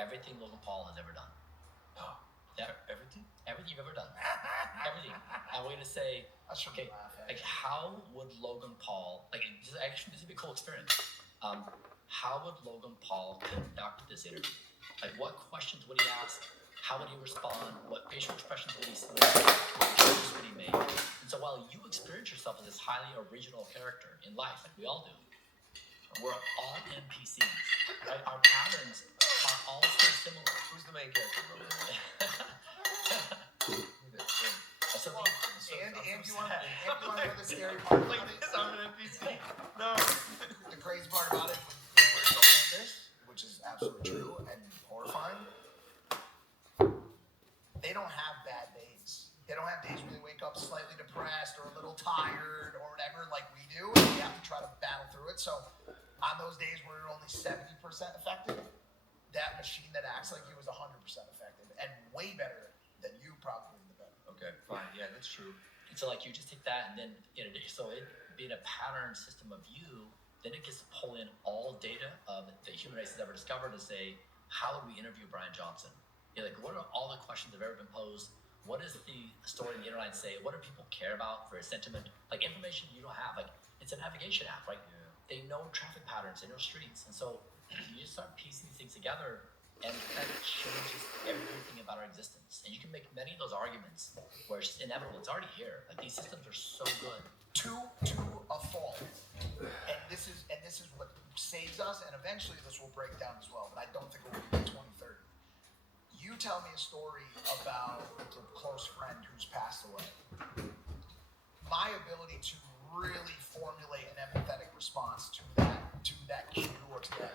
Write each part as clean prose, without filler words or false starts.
everything Logan Paul has ever done. Yeah. Everything? Everything you've ever done. Everything. I want you to say, okay, like how would Logan Paul, like this would be a cool experiment. How would Logan Paul conduct this interview? Like what questions would he ask? How would he respond? What facial expressions would he say? What choices would he make? And so while you experience yourself as this highly original character in life, like we all do, we're all NPCs, right? Our patterns are all so similar. Who's the main character, bro? And you want to know the scary part about it? I'm an NPC. No. The crazy part about it, when we're going with this, which is absolutely true and horrifying, they don't have bad days. They don't have days where they wake up slightly depressed or a little tired or whatever like we do, and we have to try to battle through it. So on those days where you're only 70% effective, that machine that acts like you is 100% effective and way better than you probably in the bed. Okay, fine. Yeah, that's true. And so like you just take that and then so it being a pattern system of you, then it gets to pull in all data of the human race has ever discovered to say, how would we interview Brian Johnson? You're like, what are all the questions that have ever been posed? What does the story in the internet say? What do people care about for a sentiment? Like information you don't have. Like it's a navigation app, right? Yeah. They know traffic patterns, they know streets. And so you start piecing these things together and that changes everything about our existence. And you can make many of those arguments where it's just inevitable. It's already here. Like these systems are so good. To a fault. And this is what saves us, and eventually this will break down as well, but I don't think it will be 2030. You tell me a story about a close friend who's passed away. My ability to really formulate an empathetic response to that cue or to that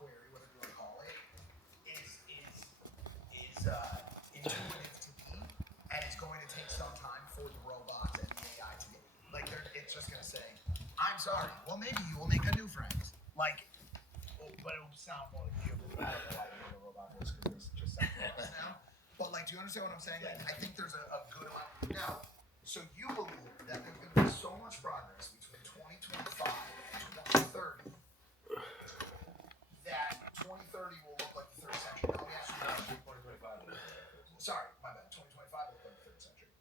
query, whatever you want to call it, is intuitive to me, and it's going to take some time for the robots and the AI to get like it's just going to say, "I'm sorry." Well, maybe you will make a new friend. Like, but it will sound more like you. I don't know why you do a robot voice because it's just sounds like us now. But like, do you understand what I'm saying? Like, I think there's a good amount now. So you believe that there's going to be so much progress between 2025 and 2030 that 2030 will look like the third century. Now, let me ask you a question. 2025. Sorry, my bad. 2025 will look like the third century.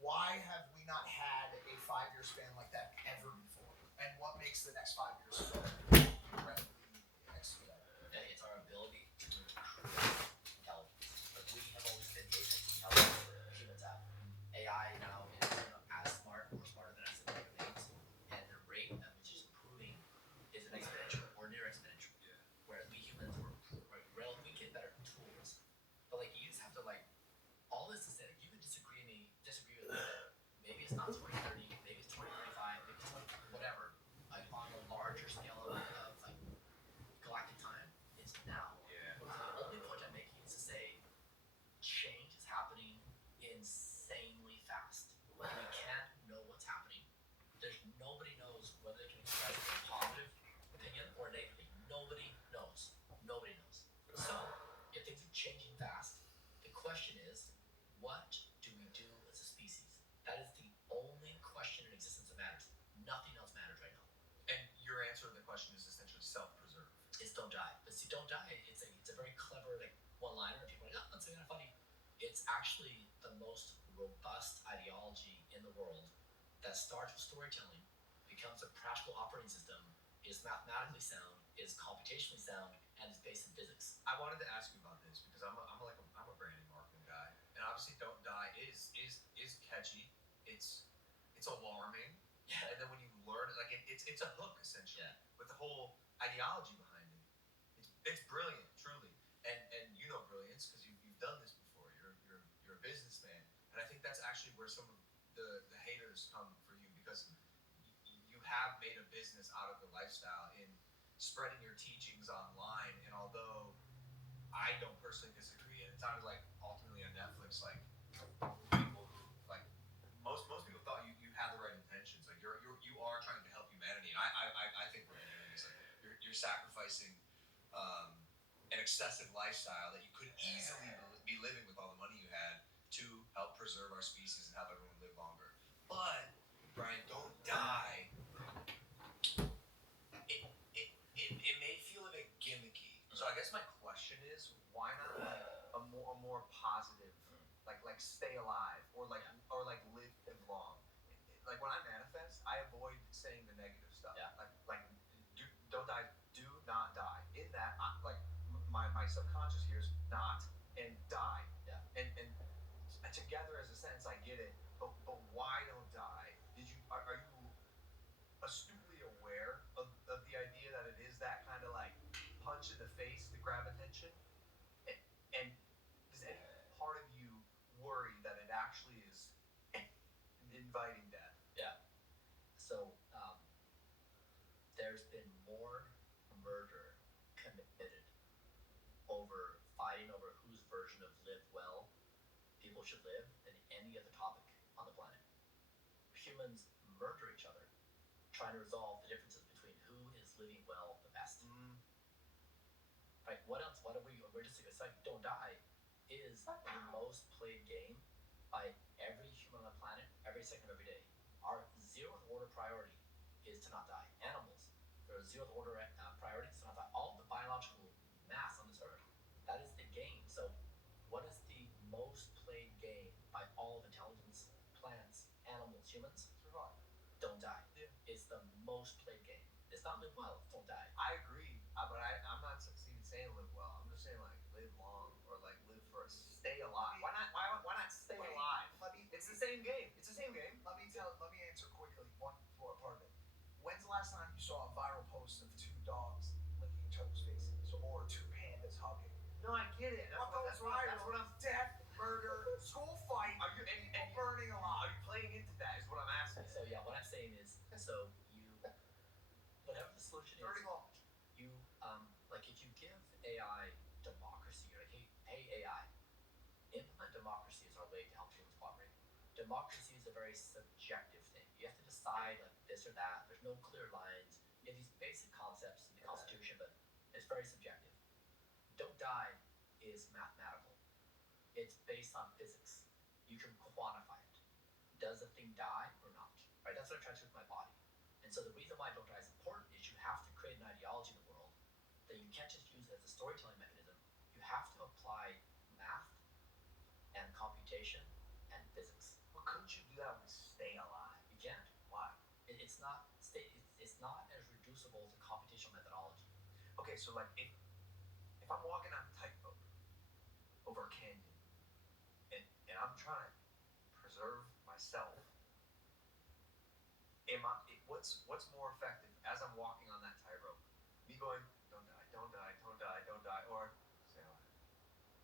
Why have we not had a 5-year span like that ever before? And what makes the next 5 years so incredibly expedited? It's our ability to recruit intelligence. Like we have always been the intelligence humans have. AI now is as smart or smarter than us in other things, and the rate at which it's improving is an exponential or near exponential. Yeah. Whereas we humans we get better tools, but like you just have to like all this is that you can disagree with me. Maybe it's not 2030, maybe it's 2035, maybe it's whatever. Like on a larger scale of like galactic time, it's now. Yeah. So the only point I'm making is to say change is happening insanely fast. Like we can't know what's happening. Nobody knows whether they can express a positive opinion or a negative opinion. Nobody knows. Nobody knows. So if things are changing fast, the question is, what do we do as a species? That is the only question in existence that matters. Nothing else matters right now. And your answer to the question is essentially self-preserve. It's don't die. But see, don't die. It's a very clever like one-liner. People are like, oh, that's kind of funny. It's actually the most robust ideology in the world that starts with storytelling, becomes a practical operating system, is mathematically sound, is computationally sound, and is based in physics. I wanted to ask you about this because I'm a branding marketing guy, and obviously "Don't Die" is catchy. It's alarming. Yeah. And then when you learn it, like it's a hook essentially. Yeah. With the whole ideology behind it. It's brilliant, truly. And you know brilliance because you've done this before. You're a businessman, and I think that's actually where some of the haters come for you because you have made a business out of the lifestyle in spreading your teachings online. And although I don't personally disagree, and it sounded like ultimately on Netflix, like people who like most people thought you had the right intentions. Like you are trying to help humanity, and I think what you're doing is like you're sacrificing an excessive lifestyle that you could easily be living with all the money you had to help preserve our species and help everyone live longer. But Brian, don't die. It may feel a bit gimmicky. So I guess my question is, like stay alive or like live long. Like when I manifest, I avoid saying the negative stuff. Yeah. Like don't die, do not die. In that, my subconscious hears not and die. Yeah. And together as a sentence, I get it. But why don't die? Are you astutely aware of the idea that it is that kind of like punch in the face to grab attention? And does any part of you worry that it actually is inviting death? Yeah. So there's been more murder committed over fighting over whose version of live well people should live than any other topic on the planet. Humans murder each other trying to resolve the differences between who is living well the best. Right? What else? We're just like don't die is the most played game by every human on the planet every second of every day. Our zeroth order priority is to not die. Animals, their zeroth order priority is to not die. All the biological mass on this earth, that is the game. So what is the most played game by all of intelligence, plants, animals, humans? Survive. Don't die. Yeah. It's the most played game. It's not live well, don't die. I agree, but I'm not succeeding saying live well. I'm just saying like live long or like live for stay alive. Why not stay Wait, alive? Let me. It's the same game. It's the same game. Let me answer quickly one part of it. When's the last time you saw a viral post of two dogs licking each other's faces or two pandas hugging? No, I get it. What goes viral? Death, murder, school fight, Are you people burning alive. are you playing into that? Is what I'm asking. So yeah, what I'm saying is, so you, whatever the solution is, Dirty laundry. you like if you give AI democracy, you're like, hey AI, implement democracy as our way to help humans cooperate. Democracy is a very subjective thing. You have to decide like this or that. There's no clear lines. You have these basic concepts in the Constitution, but it's very subjective. Don't die is mathematical. It's based on physics. You can quantify it. Does a thing die or not? Right? That's what I try to do with my body. And so the reason why don't die is important is you have to create an ideology in the world that you can't just use as a storytelling mechanism. You have to apply math and computation and physics. But couldn't you do that with stay alive? You can't. Why? It's not as reducible to computational methodology. Okay, so like if I'm walking on a tightrope over a canyon and I'm trying to preserve myself, what's more effective as I'm walking on that tightrope? Me going, don't die, don't die, don't die, don't die, or stay alive,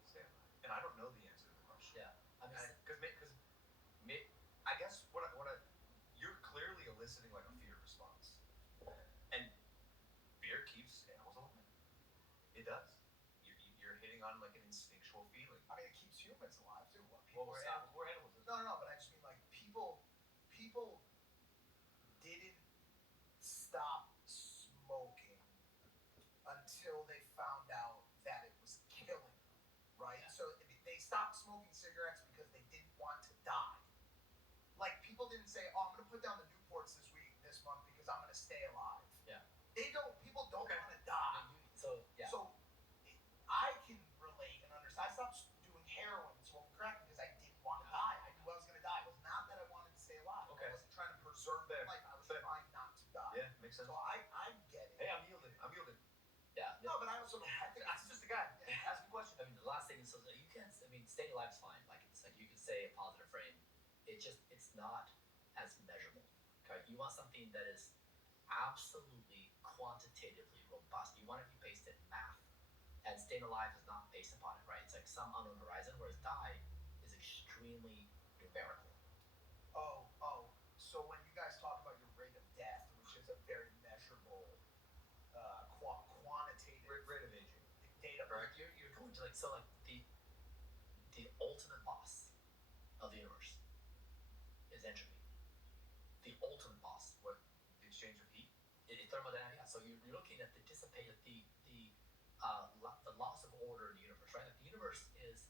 stay alive. And I don't know the answer to the question. Yeah. I mean, Because I guess you're clearly eliciting like a fear response, and fear keeps animals alive. It does. You're hitting on like an instinctual feeling. I mean, it keeps humans alive too. What Well, people we're stop. animals. We're animals. No, but I just mean like people didn't stop smoking until they found out that it was killing them, right? Yeah. So they stopped smoking cigarettes because they didn't want to die. Like people didn't say, "Oh, I'm gonna put down the Newports this month because I'm gonna stay alive." Yeah. People don't Okay. want to die. So yeah. So I can relate and understand. I stopped doing heroin and smoking crack because I didn't want to die. I knew I was going to die. It was not that I wanted to stay alive. Okay. I wasn't trying to preserve Fair. life. I was Fair. trying not to die. Yeah, makes sense. So I get it. Hey, I'm yielding. yeah. No, but I also I think I'm just a guy. Yeah. Ask a question. I mean, the last thing is, so you can't. I mean, staying alive is fine. Like it's like you can say a positive frame. It's not as measurable. Okay, you want something that is absolutely quantitatively robust. You want it to be based in math, and staying alive is not based upon it. Right? It's like some unknown horizon, whereas die is extremely numerical. Oh. So when you guys talk about your rate of death, which is a very measurable, quantitative Rate of aging. data, Correct. You're going to like so like the ultimate boss of the universe is entropy. The ultimate boss. What? The exchange of heat. Thermodynamics. Yeah. So you're looking at the dissipated the loss of order in the universe, right? Like the universe is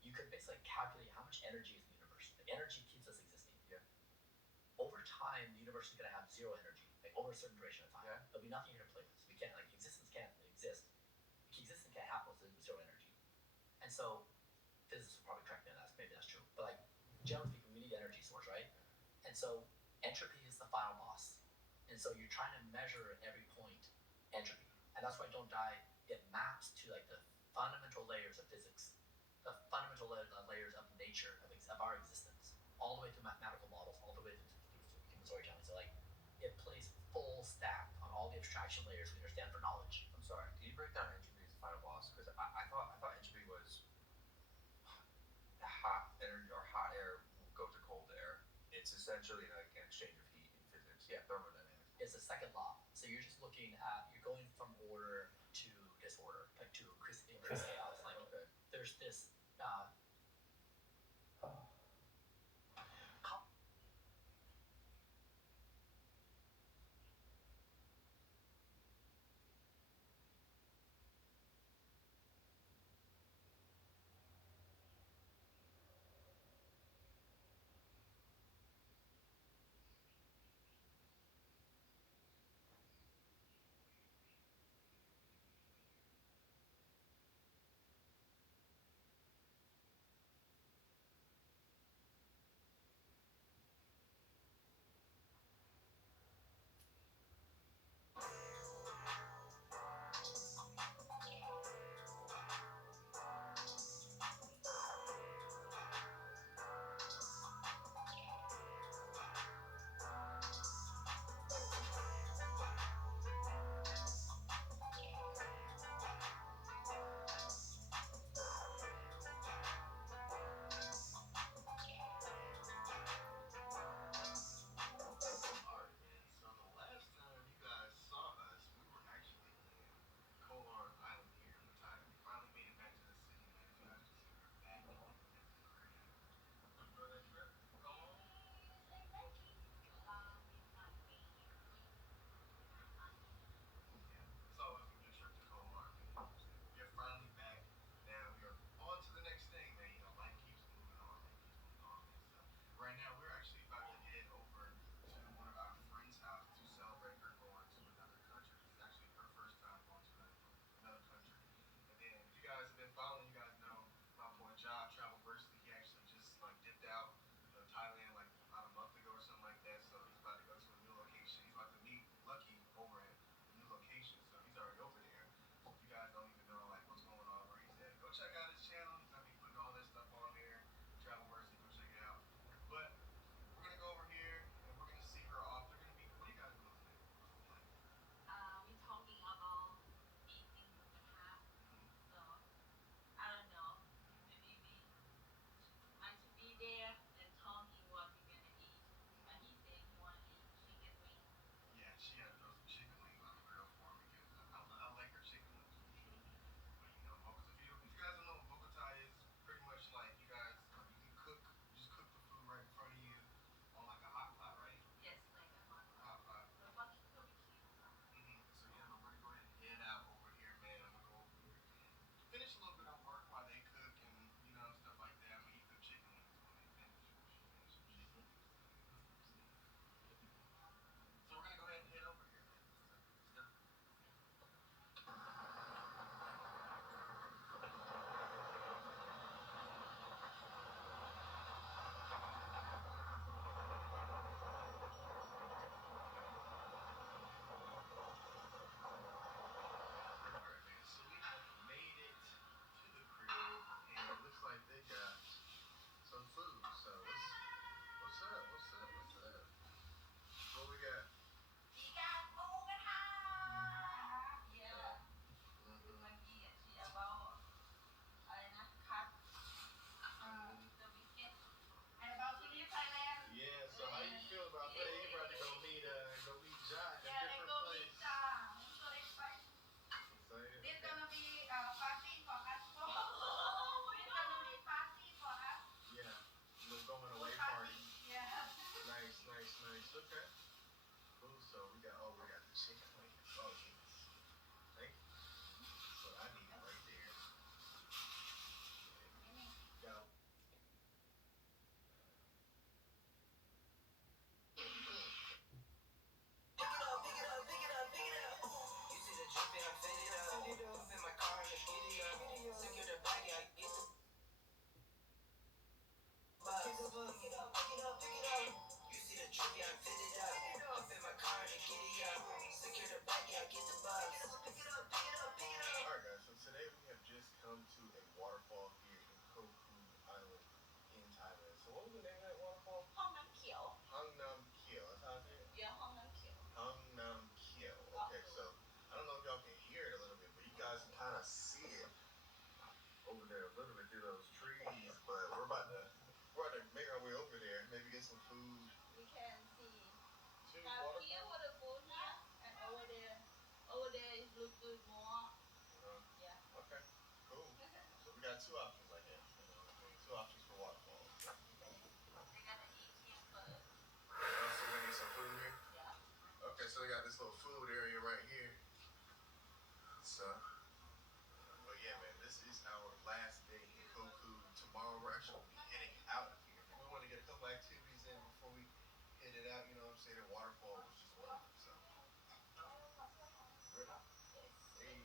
you could basically calculate how much energy is in the universe. The energy keeps us existing. Yeah. Over time, the universe is going to have zero energy, like over a certain duration of time. Yeah. There'll be nothing here to play with. So we can't like existence can't exist. Existence can't happen with zero energy. And so physicists will probably correct me on that. Maybe that's true. generally speaking, we need energy source, right? And so entropy is the final boss. And so you're trying to measure at every point entropy. And that's why Don't Die, it maps to like the fundamental layers of physics, the fundamental layers of nature, of our existence, all the way to mathematical models, all the way to human storytelling. So like it plays full stack on all the abstraction layers we understand for knowledge. I'm sorry. Can you break down entropy as the final boss? Because I thought entropy was hot energy or hot air will go to cold air. It's essentially like an exchange of heat in physics. Yeah, thermodynamics. It's the second law. So you're just looking at, you're going from order to disorder, like to increased chaos. Like Okay. there's this So what was the name of that waterfall? ห้องน้ำเขียว Hangnam Kyo. That's how I say it? Yeah, ห้องน้ำเขียว Hangnam Kyo. Okay, so I don't know if y'all can hear it a little bit, but you guys can kind of see it over there a little bit through those trees. But we're about to make our way over there, maybe get some food. We can see See now water? here waterfall here and over there is look good more. Yeah. Okay, cool. So we got two options, I guess. You know, two options for waterfalls. We're gonna eat here first. Oh, so we need some food here? Yeah. Okay, so we got this little food area right here. So, but yeah, man, this is our last day in Koku. Tomorrow we're actually gonna be heading out of here. We want to get a couple activities in before we head it out. You know what I'm saying? The waterfall was just one of them. So, ready? Hey.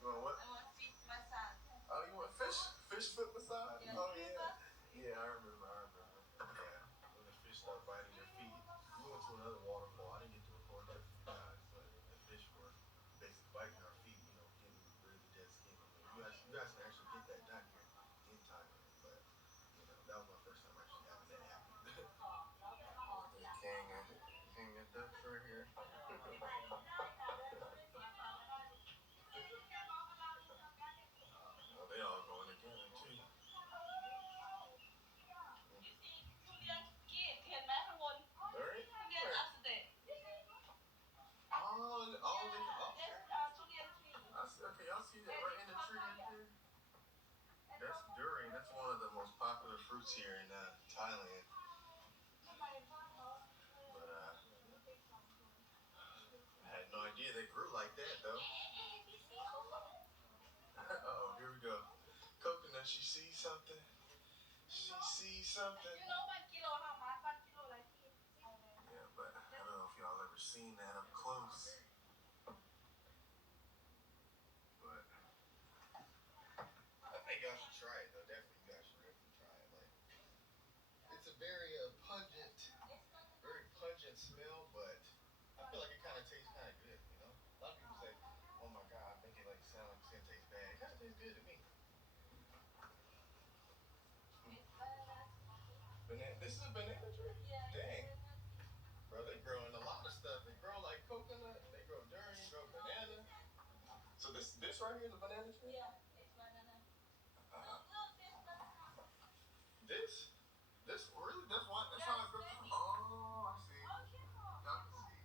You want what? I want to feed my son. Oh, you want fish? Fish foot massage? Yeah. Oh yeah. Yeah, I remember. Yeah. When the fish start biting your feet. We went to another waterfall. I didn't get to record that for you guys, but the fish were basically biting our feet, you know, getting rid of the dead skin. I mean, you guys can actually get that done here in Thailand, but you know, that was my first time actually having that happen. King and ducks right here. Well, they all going together too. You see, ทุเรียนกี้เห็นไหมข้างบน Alright. ทุเรียนอัปเดต Oh, they up there? Yes, ทุเรียน tree. Okay, y'all see that right in the tree right there? That's durian. That's one of the most popular fruits here in Thailand. But I had no idea they grew like that though. Uh-oh, here we go. Coconut, she sees something. She sees something. You know 1 kilo how much? 1 kilo like this. Yeah, but I don't know if y'all ever seen that up close. But I think y'all should try it though. Definitely, you guys should definitely try it. Like, it's a very pungent smell, but I feel like it kind of tastes kind of good. You know, a lot of people say, "Oh my God, I make it like sound like it's gonna taste bad." It kind of tastes good to me. This is a banana tree. Yeah. Dang. Bro, they growing a lot of stuff. They grow like coconut, they grow durian, grow banana. So this right here is a banana tree? Yeah, it's banana. Uh, Look, this banana. this really? That's how it grows? Oh, I see. Oh, careful. Y'all can see.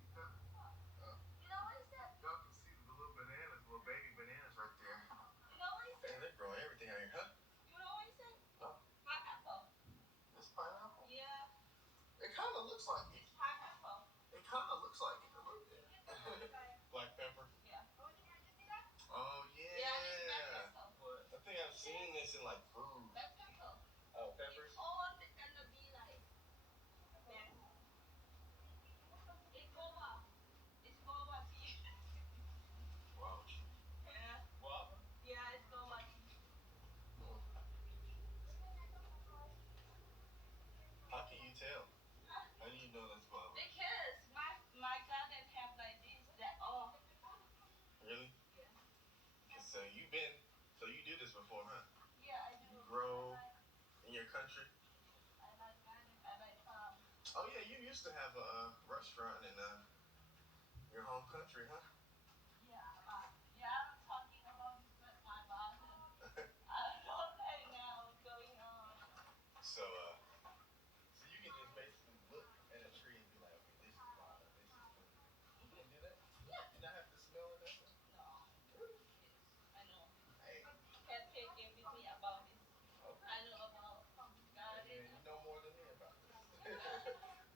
You know what is that? Y'all can see the little bananas, little baby bananas right there. You know what is that? Man, they're growing everything out here, huh? You know what is that? Huh? Pineapple. This pineapple? Yeah, It kind of looks like it. it's pineapple. It kind of looks like it a little bit. Black pepper? Yeah. Oh, yeah. Yeah, it's black pepper. I think I've seen this in like food. Black pepper. Oh, peppers? It's all gonna be like that. It's guava tea. Wow. Yeah. Guava? Yeah, it's guava tea. How can you tell? How do you know that's guava? Because my garden have like this. That all. Really? Yeah. So you did this before, huh? Yeah, I do. Grow in your country? I like garden. I like farm. Oh yeah, you used to have a restaurant in your home country, huh? Yeah, I'm talking about this with my garden. I don't know right now what's going on. So you can just basically look at a tree and be like, okay, this is guava, this is food. You can do that? Yeah. You not have to smell it or something? No. Really? Yes, I know. Hey. Can take it with me about this. Okay. I know about garden. Man, you know more than me about this.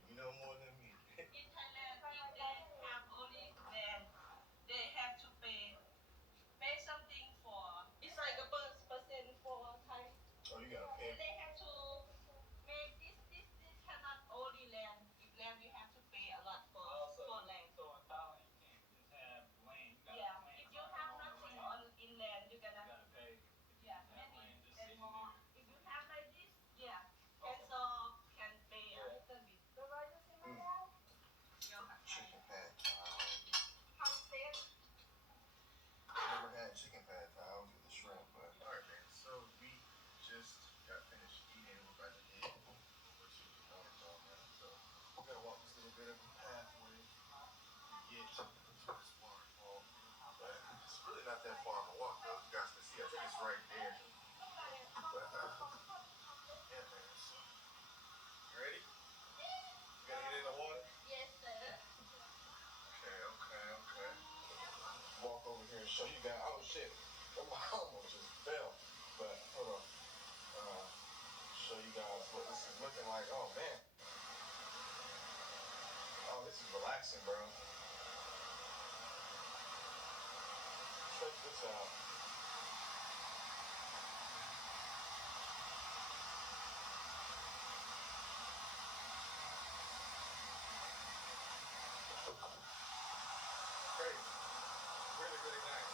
You know more than me. In Thailand, if they have only land, looking like, oh man, oh this is relaxing, bro. Check this out. Crazy. Really, really nice.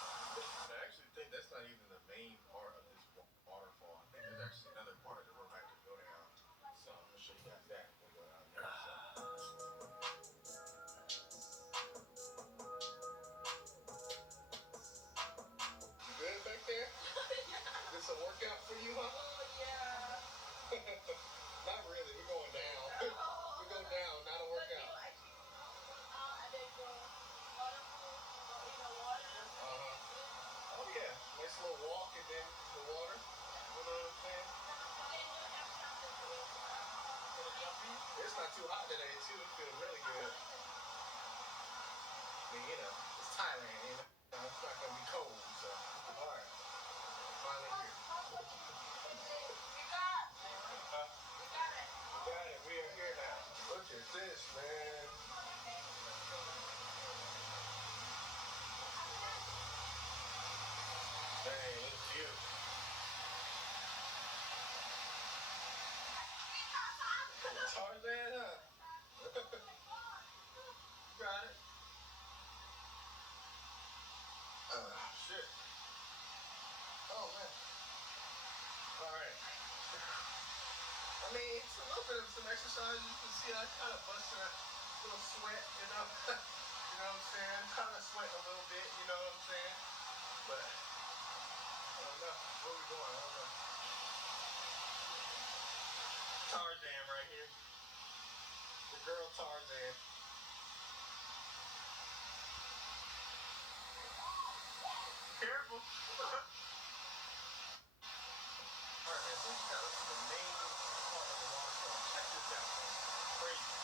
I actually think that's not even the main part of this waterfall. I think there's actually another part that we're about to go down. So I'm gonna show you guys that when we go down there. You good back there? This a workout for you, huh? Oh yeah. Not really. We're going down. We go down, not a workout. And then go waterfall, go in the water. Oh yeah, nice little walk and then the water. You know what I'm saying? Then you have something to jumping. It's not too hot today too. It feels really good. I mean, you know, it's Thailand. You know, it's not gonna be cold. So, all right, finally here. We got it. We got it. We are here now. Look at this, man. Dang, it's beautiful. Tarzan, huh? Got it. Shit. Oh, man. All right. I mean, it's a little bit of some exercise. You can see I kind of busted a little sweat, you know? You know what I'm saying? I'm kind of sweating a little bit, you know what I'm saying? But, I don't know. Where we going? I don't know. Tarzan right here. The girl Tarzan. Careful. Alright, man, so we got up to the main part of the waterfall. Check this out, man. Crazy.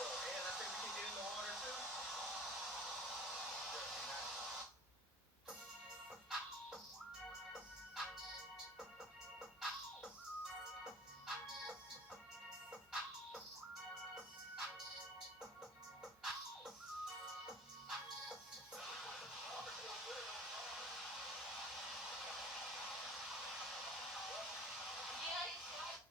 So, and I think we can get in the water too. Definitely nice. Yeah, it's like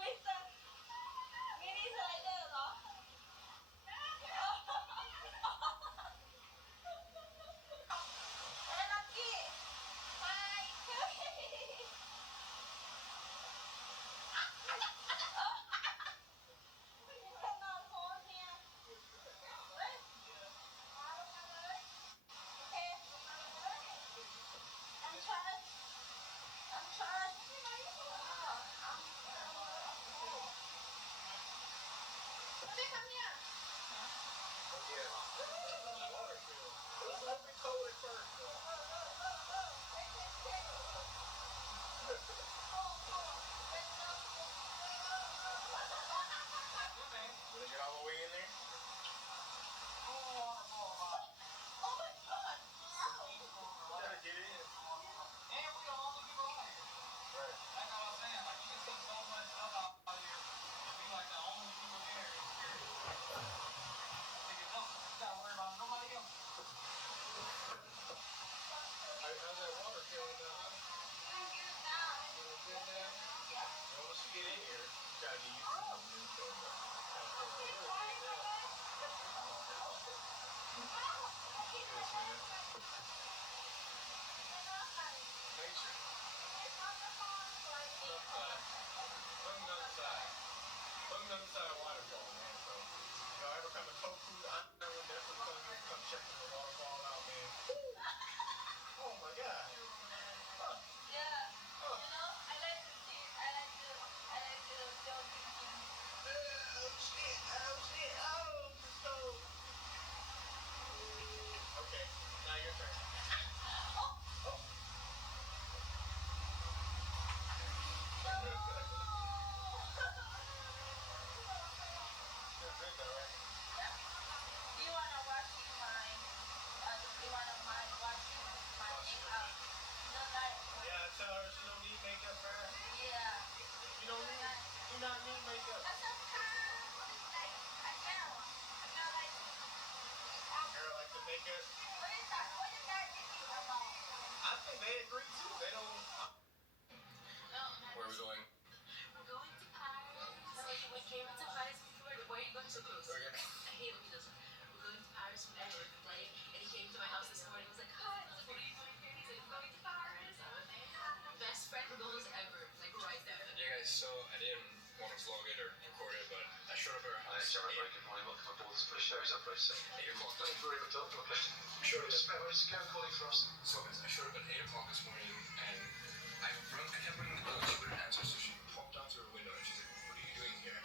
Lisa, lại đây rồi hả? Ê, Lucky! Hi! You cannot hold here. Đấy. Okay. I'm trying. I'm trying. Lucky, come here. Oh, yeah. Water field. It was a little bit cold at first, though. Did I get all the way in there? Oh my god! You gotta get in. And we all the people out here. Right. Like I was saying, like you can see so much stuff out here. And be like the only people there. Nigga, no, you gotta worry about nobody else. How's that water feeling now, huh? Feeling good now. Feeling good now? Yeah. Well, once you get in here, you gotta get used to the new thing. Kind of feeling really good now. Look at this, man. Nature. From the other side. From the other side of waterfall, man. So, if y'all ever come to Koku, I would definitely come here, come check the waterfall out, man. Oh my God. Yeah. You know, I like to see. I like to go drinking. Oh shit, oh shit, oh, so. Okay, now your turn. Oh. Oh. Sorry. take care. What is that? What is that thinking about? I think they agree too. They don't. Where are we going? We're going to Paris. We came into Paris before. Why are you going so close? Okay. I hate when he does. We're going to Paris from Edward, right? And he came to my house this morning. He was like, "Hi, what are you doing here?" He's like, "I'm going to Paris." I was like, best friend goals ever, like right there. Yeah, guys, so I didn't want to vlog it or record it, but I showed up at our Hi, house. Sarah. Very good morning. Welcome aboard for the show's operation. 8 o'clock. Thank you very much. Okay. Sure. Just a minute. Just go calling for us. So I showed up at 8 o'clock this morning, and I kept ringing the bell, and she wouldn't answer, so she popped out to her window, and she's like, "What are you doing here?"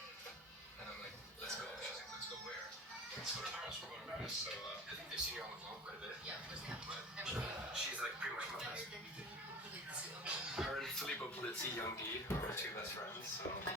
And I'm like, "Let's go." She's like, "Let's go where?" "Let's go to Paris." We're going to Paris. So I think they've seen you on the vlog quite a bit. Yeah, because they have But everything she's like pretty much my better best. than you can put it. Her and Filippo Polizzi, Young D, are my two best friends. So My